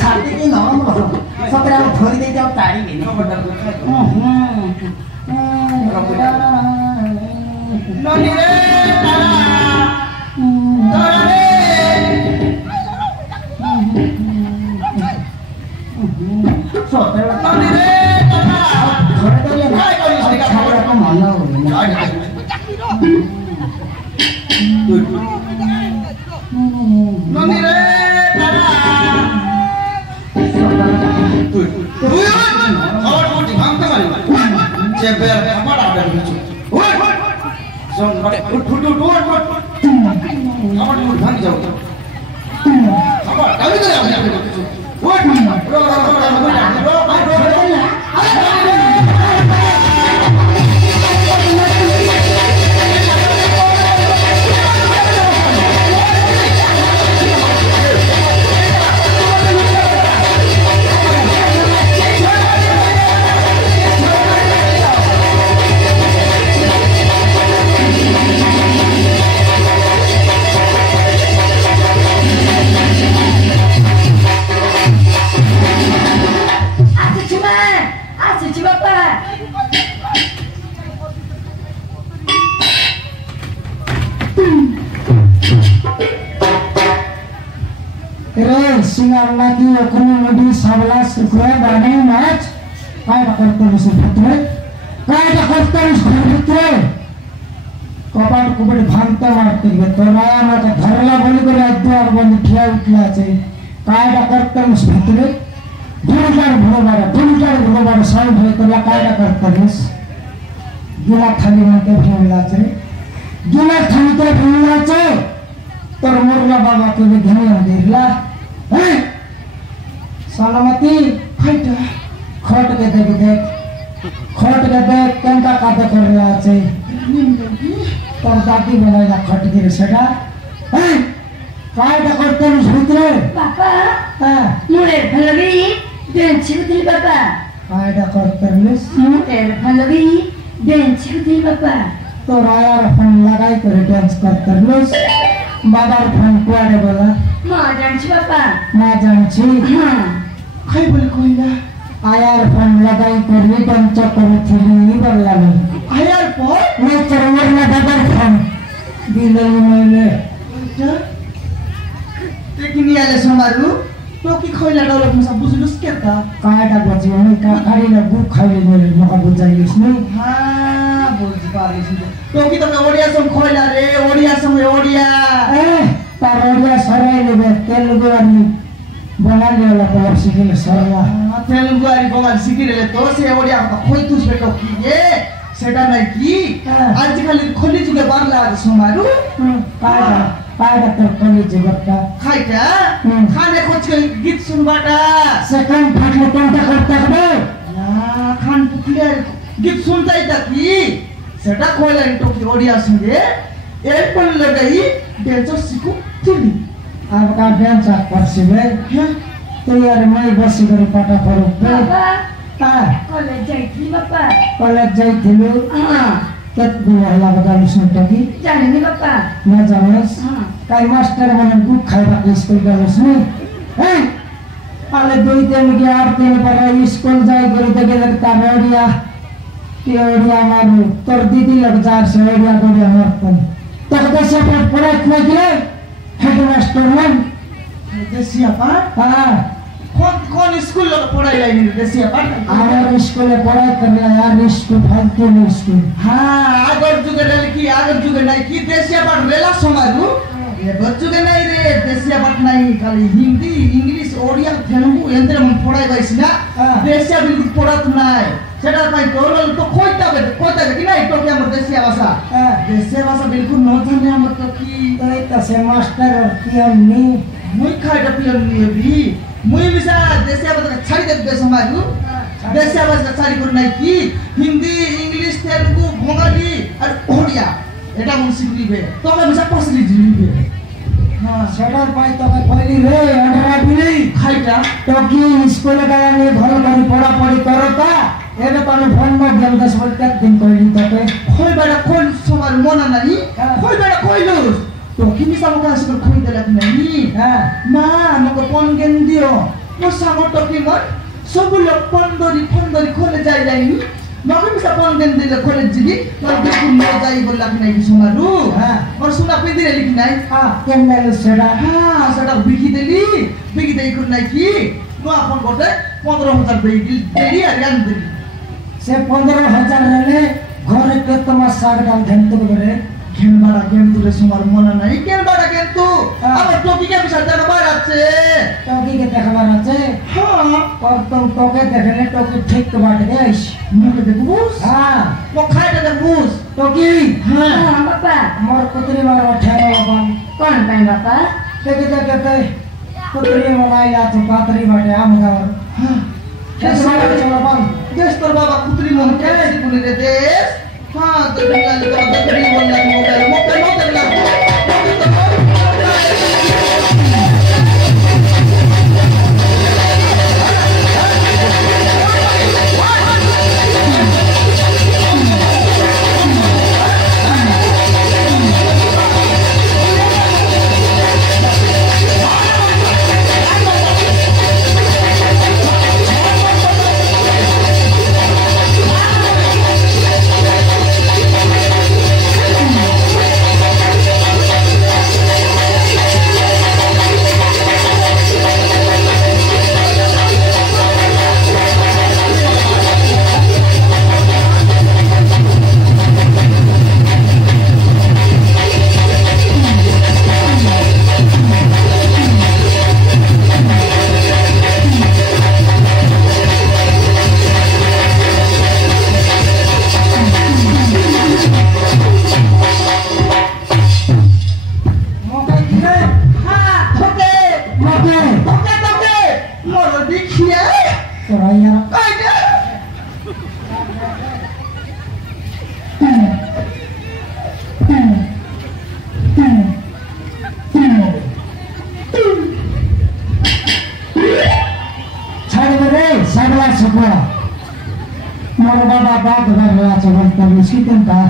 छाती की नरम रहो सतरा थोड़ी दे जाओ तारी नहीं ननी रे तारा तारा रे सतरा ननी रे तारा थोड़े तो ये काय करी सका छाड़ा को मानना हो ननी रे तारा और बोटी भांगते मारी चेबे हमारा आदर ओए सुन उठ हमारा मुंह भांग जाओ हमारा कभी तो नहीं ओए सिंगार lagi okunu mudi 11 rupiah bani match kaya kartu seputre kaya kartu seputre कपाट कुपट भांगता मारते गए तो नया मत धरला बोली को राजद्वार बंद ठिया उठला छे कायदा करतम भितरे दुलकार भोबार साउ भए तला कायदा करतनिस गिला थाली मते भेला छे गिला थाली ते भेला छे तोर मोरला बाबा के घेने अंधेरला हैं सलामती खट खट के देख केनका कादा करला छे तोर दादी बनाइला खटगिर सेटा हैं कायदा करतनिस भितरे बापा मुरे फलगी बेंच कुदी बापा कायदा करतनिस मुरे फलगी बेंच कुदी बापा तो रायार फोन लगाई करे डांस करतनिस बाबार फोन कुआडे बोला मां जान्छ बापा ना जानछि खै बोले कोइला आयार फोन लगाई करे डांस करथि बोलला आयार पर मैं चरवर ना बाबार फोन दिलै मैले लेकिन याले समारु तो की खोइला डलक म सब बुझलुस के त कायदा बच्यो नि का खाइले गु खाइले मैले नका बुझाइलिस नि हां बुझ पारिस तो की त ओडिया सम खोइला रे ओडिया सम ओडिया ए तार ओडिया सराइले बे तेलुगु अनि बंगाली वाला पर सिकिले सरला तेलुगु अनि बंगाली सिकिले तो से ओडिया त खोइ तुस बेटो की ये सेटा नै की आज खाली खोली जुगे बारला समारु कायदा तर कली जगतका खाइटा खाने खोज के गीत सुनबाटा सेकंड फाटले कोनता करता बे खान पुकले गीत सुनताई त की सेटा खोइला इंटो की ओडिया सुने एयरपोर्ट लगाई डेंसर सिकु तिली अब का डांस परसिबे तो यार मैं बसी गरी पाटा परो बाबा कॉलेज जाइथि बापा कॉलेज जाइथिलु केत बिहाला बगाली सुनटगी जानि बापा न जामस काई मास्टर बने गुड खाइबा के स्कूल गलस नि हैं आले दुई दिन के आठ दिन पर स्कूल जाई गरी देगे लगता ओडिया के ओडिया मारू तोर दीदी लग जार से ओडिया गोडिया मरतन तक देसे पर पढ़ाई में गिरे हेडमास्टर मन देसिया पाठ हां कौन स्कूल लोग पढ़ाई लाइन देसिया पाठ आवर स्कूल में पढ़ाई करने यार स्कूल फालतू में स्कूल हां आगर जुगे नहीं की देसिया पाठ लेला समाजु ये बच्चों के नहीं रे देसिया पाठ नहीं खाली हिंदी इंग्लिश ओडिया तेलुगु एंद्र मन पढ़ाई बाइसिना देसिया बिल्कुल पढ़त नहीं सेटा पाई तोरल तो कोइता कि नहीं तो क्या हमर देसिया भाषा बिल्कुल न जाने हमर तो की तई त से मास्टर किया नी मुई खाइटा पियन नी भी मुई बिसा देसिया भाषा छाड़ी दे समाजु देसिया भाषा छाड़ी कर नहीं की हिंदी इंग्लिश तेलुगु बंगाली और ओडिया एटा मन सिखलिबे तो मैं बिसा पसली दिलिबे हां सेटा पाई त पहली रे अंडरा बिली खाइटा तो की स्कूल गया ने भल भल पढ़ा पढ़ी करता एबे तने फोन में गेम 10 मिनट तक दिन कोइली तके खोइ बेटा खोइ समार मना नहीं खोइ बेटा खोइलु तो किमी सब का स्कूल खोइ देला कि नहीं হ্যাঁ মা আমাকে পন কেন দিও ମୋ ସାଙ୍ଗ ଟକି ମର ସବୁ ଲୋକ ଫନ୍ଦରି ଖୋଲେ ଯାଇନି ମକେ ବି ପନ କେନ ଦିଲେ ଖୋଲେ ଯିବି তোর দেখু ନ যাই বললা কি নাই সমারু হ্যাঁ মোর সুনা পিদি রে লিখি নাই কেমনে সেটা হ্যাঁ সেটা বিকি দেই কোন নাই কি মো আপন গটে 15,000 দেই আর গান দেই সে 15,000 রে ঘরে কে তোমার শাক ডাল ধেনতে করে কেনবাড়া কিন্তু রে সুমার মনে নাই কেনবাড়া কিন্তু আমার টকিকে বিষয় জানবার আছে টকিকে দেখাবার আছে হ্যাঁ তো তোকে দেখলে টকি ঠিক তো বাটে গাইস মুখে দেখবুস হ্যাঁ মো খাইতে দেখবুস টকি হ্যাঁ हाँ बापा मोर कुतरी मार ठेला बाबा कौन पाए बापा देखते कुतरी बनाई जा तो पातरी बाटे आम गावर হ্যাঁ कैसे मार चला बन देश তোর বাবা কুতরি মন কে কোনে রে দেশ হ্যাঁ তো বিকাল তো কুতরি বললা মোবাইল मोर बाबा बाप भरला छ बोलता मुस्किन था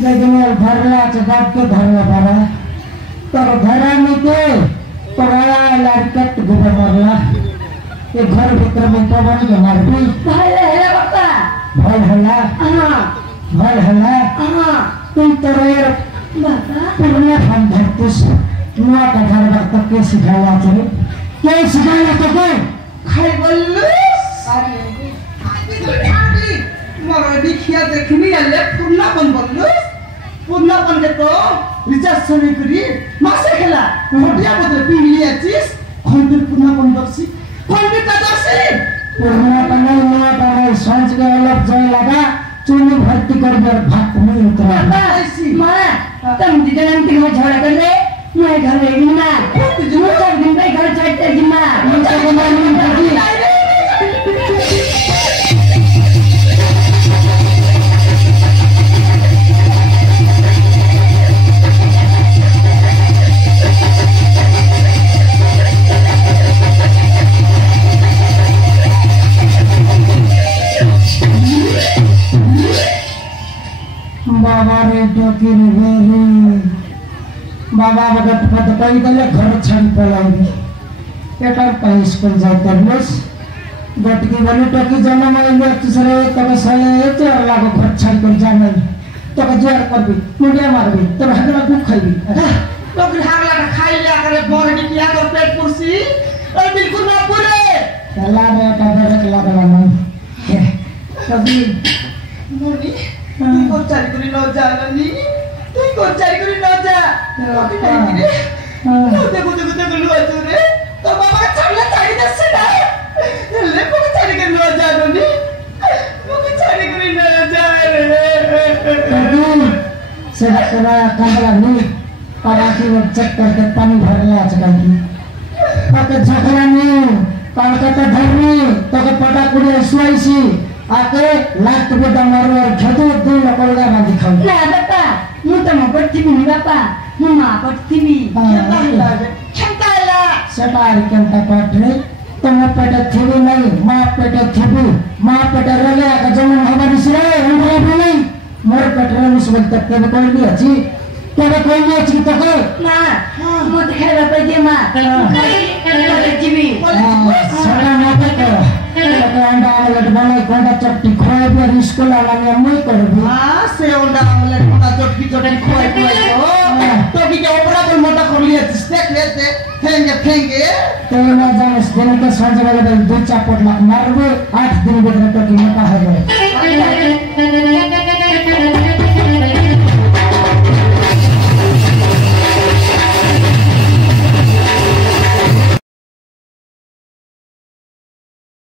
लेकिन मोर भरला छ बाप के भरला पड़ा तर घरा में के पराया लड़कत गुबर मरला ये घर भीतर में पवन के मार भी भाई है बापा भल हला हाँ हाँ तुम तोरेर बापा पुरने फन धरतीस नुआ का घर वक्त के सिखाया चले क्या सिखाया तो के খাই বললু মোর দেখিয়া দেখিনি আলে পূর্ণাপন বললু পূর্ণাপন কে তো রিচার্জ সরি করি মাসে খেলা মোটিয়া বদলে পিংলি আছিস খন্ডের পূর্ণাপন দর্শি খন্ডেরটা দর্শি पुरना पन्ना नुआ का सोच के अलग जाए लगा चुनी भर्ती कर दे भाग में उतरा बाबा माँ तुम दीदी नंती में झगड़ा कर दे मैं घर में गिना मुझे दिन पे घर चढ़ते गिना मुझे गिना नहीं बाबा रे टोकी रे बाबा बगत पद कई गले घर छड़ी पलाई एकर पई स्कूल जाते बस गटकी वाली टोकी जन्म में दूसरे तब सहे चोर लागो घर छड़ी कर जाने तो का जोर कर भी मुंडिया मार भी तो हगला दुख खाई तो फिर हागला खाई लिया करे बॉडी किया तो पेट कुर्सी और बिल्कुल ना पूरे चला रे का बरक लागला नहीं कभी मोनी তুই কোন চারি করে ন জানি তুই কোন চারি করে ন যা তোকে নাই রে দেখো লু আছো রে তো বাবা ছাড়লে চারি যাচ্ছে না লে কোন চারি করে ন জানি তোকে চারি করে ন যা রে से तेरा कमला नहीं पारा की वो चेक करके पानी भर लिया चकाई पके झखला नहीं पालकता धरनी तो के पटा कुड़ी सुआईसी आके लाख के डमरू और खेतो दो लकड़गा ना दिखाओ ना बापा मुझे तो पढ़ती भी नहीं बापा मुझे माँ पढ़ती भी छंताला सटार केंता पढ़े तुम पेटे थीबी नहीं माँ पेटे थीबी माँ पेटे रले आके जमीन हमारी सिरे हम भी नहीं मोर पेटे में सुबह तक के कोई भी अच्छी তবে কই যাচ্ছি তোকে মা মত খাইবা পাইছে মা জিবি সেটা মতে কর তোকে আন্ডা আমলেট বানাই কোনটা চটকি খাইবে স্কুল আলানি আমি করবি সে ওটা আমলেট মোটা চটকি চটকি খোয়াই খোয়াই তো কি ওপরা বল মোটা করলি আছিস দেখ লেতে ঠেঙ্গে তুই না জানিস দিনকে সন্ধ্যাবেলা 2 চাপট মারবে 8 দিন ভিতরে তোকে মোটা হবে